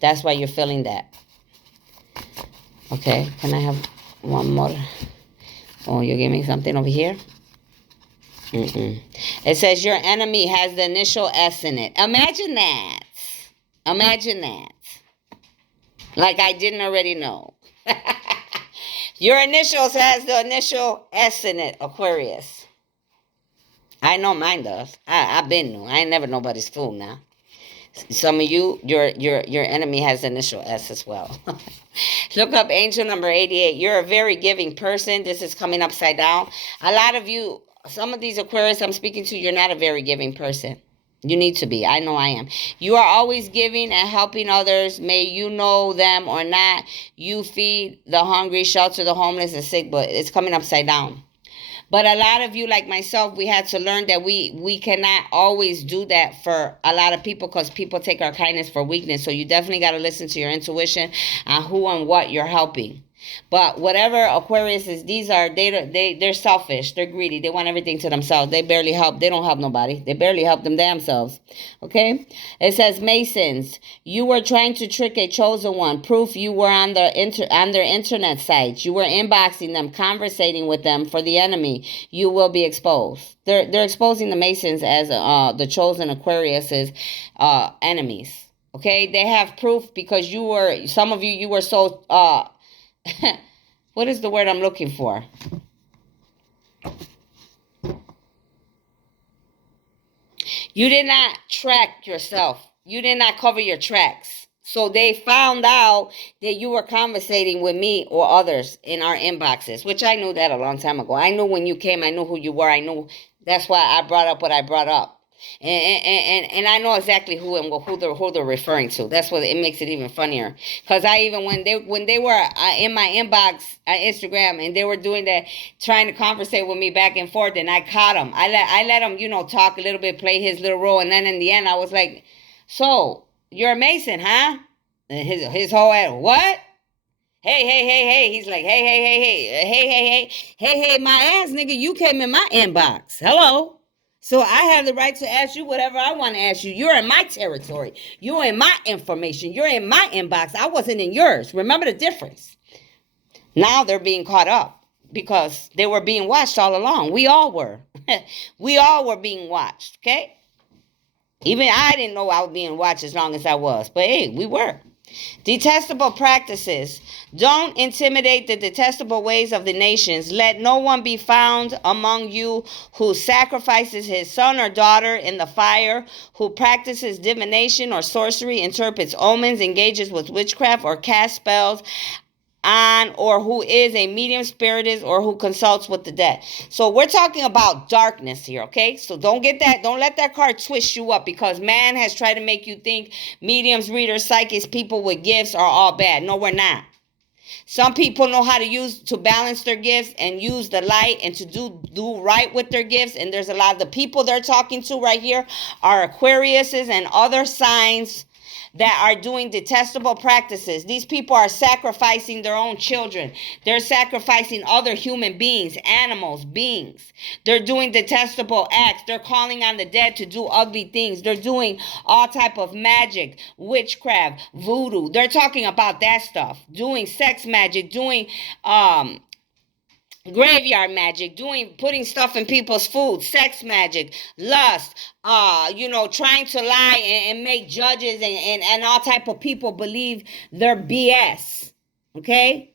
That's why you're feeling that. Okay, can I have one more? Oh, you gave me something over here? It says your enemy has the initial S in it. Imagine that. Imagine that. Like I didn't already know. Your initials has the initial S in it, Aquarius. I know mine does. I've been new. I ain't never nobody's fool now. Some of you, your enemy has initial S as well. Look up angel number 88. You're a very giving person. This is coming upside down. A lot of you, some of these Aquarius I'm speaking to, you're not a very giving person. You need to be. I know I am. You are always giving and helping others. May you know them or not. You feed the hungry, shelter the homeless and sick, but it's coming upside down. But a lot of you, like myself, we had to learn that we cannot always do that for a lot of people, because people take our kindness for weakness. So you definitely got to listen to your intuition on who and what you're helping. But whatever Aquarius is, these are, they're selfish. They're greedy. They want everything to themselves. They barely help. They don't help nobody. They barely help them themselves. Okay? It says, Masons, you were trying to trick a chosen one. Proof you were on their internet sites. You were inboxing them, conversating with them for the enemy. You will be exposed. They're exposing the Masons as the chosen Aquarius's enemies. Okay? They have proof because some of you were so... what is the word I'm looking for? You did not track yourself. You did not cover your tracks. So they found out that you were conversating with me or others in our inboxes, which I knew that a long time ago. I knew when you came, I knew who you were. I knew that's why I brought up what I brought up. And I know exactly who they're referring to. That's what it makes it even funnier. Because I even when they were in my inbox Instagram and they were doing that, trying to conversate with me back and forth, and I caught him. I let him talk a little bit, play his little role, and then in the end I was like, "So you're a Mason, huh?" And his whole ass, what? Hey. He's like, hey, my ass nigga, you came in my inbox. Hello. So I have the right to ask you whatever I want to ask you. You're in my territory. You're in my information. You're in my inbox. I wasn't in yours. Remember the difference. Now they're being caught up because they were being watched all along. We all were. We all were being watched, okay? Even I didn't know I was being watched as long as I was. But hey, we were. Detestable practices. Don't intimidate the detestable ways of the nations. Let no one be found among you who sacrifices his son or daughter in the fire, who practices divination or sorcery, interprets omens, engages with witchcraft, or casts spells on, or who is a medium spiritist, or who consults with the dead. So we're talking about darkness here, okay? So don't let that card twist you up, because man has tried to make you think mediums, readers, psychics, people with gifts are all bad. No, we're not. Some people know how to balance their gifts and use the light and to do right with their gifts. And there's a lot of the people they're talking to right here are Aquariuses and other signs that are doing detestable practices. These people are sacrificing their own children. They're sacrificing other human beings, animals, beings. They're doing detestable acts. They're calling on the dead to do ugly things. They're doing all type of magic, witchcraft, voodoo. They're talking about that stuff. Doing sex magic, doing graveyard magic, putting stuff in people's food, sex magic, lust, trying to lie and make judges and all type of people believe their BS. Okay?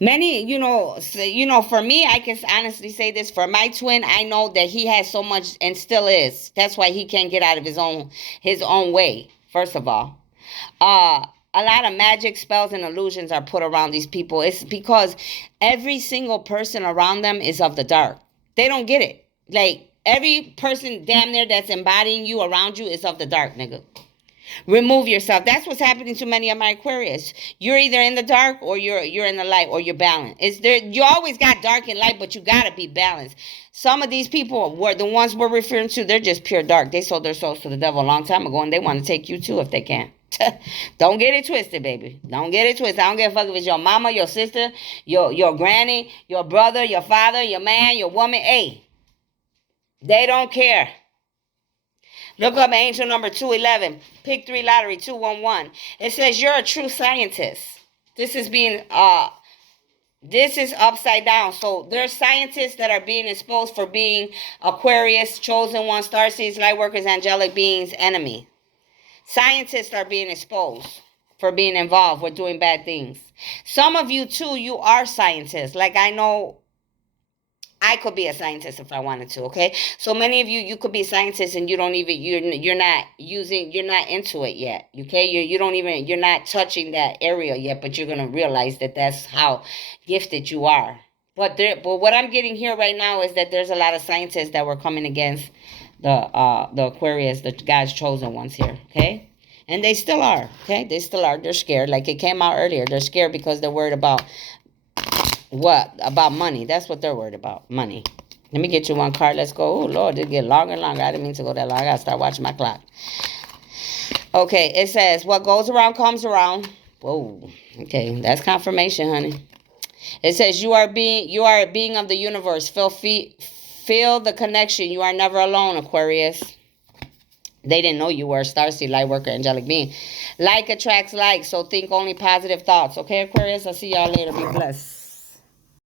Many, for me, I can honestly say this. For my twin, I know that he has so much and still is. That's why he can't get out of his own way, first of all. A lot of magic spells and illusions are put around these people. It's because every single person around them is of the dark. They don't get it. Like, every person damn near that's embodying you around you is of the dark, nigga. Remove yourself. That's what's happening to many of my Aquarius. You're either in the dark or you're in the light, or you're balanced. It's there. You always got dark and light, but you gotta be balanced. Some of these people were the ones we're referring to. They're just pure dark. They sold their souls to the devil a long time ago, and they want to take you too if they can. Don't get it twisted, baby. Don't get it twisted. I don't give a fuck if it's your mama, your sister, your granny, your brother, your father, your man, your woman. Hey, they don't care. Look up angel number 211. Pick 3 lottery 211. It says you're a true scientist. This is upside down. So there's scientists that are being exposed for being Aquarius, chosen one, starseeds, light workers, angelic beings, enemy. Scientists are being exposed for being involved with doing bad things. Some of you too, you are scientists. Like, I know I could be a scientist if I wanted to, okay? So many of you could be scientists and you don't even, you're not into it yet, okay? You're not touching that area yet, but you're going to realize that that's how gifted you are. But what I'm getting here right now is that there's a lot of scientists that were coming against the Aquarius, the God's chosen ones here, okay? And they still are, okay? They still are. They're scared. Like it came out earlier. They're scared because they're worried about what? About money. That's what they're worried about. Money. Let me get you one card. Let's go. Oh, Lord, it get longer and longer. I didn't mean to go that long. I got to start watching my clock. Okay, it says, what goes around comes around. Whoa. Okay, that's confirmation, honey. It says, you are a being of the universe. Feel the connection. You are never alone, Aquarius. They didn't know you were a starseed, light worker, angelic being. Like attracts like, so think only positive thoughts. Okay, Aquarius? I'll see y'all later. Be blessed.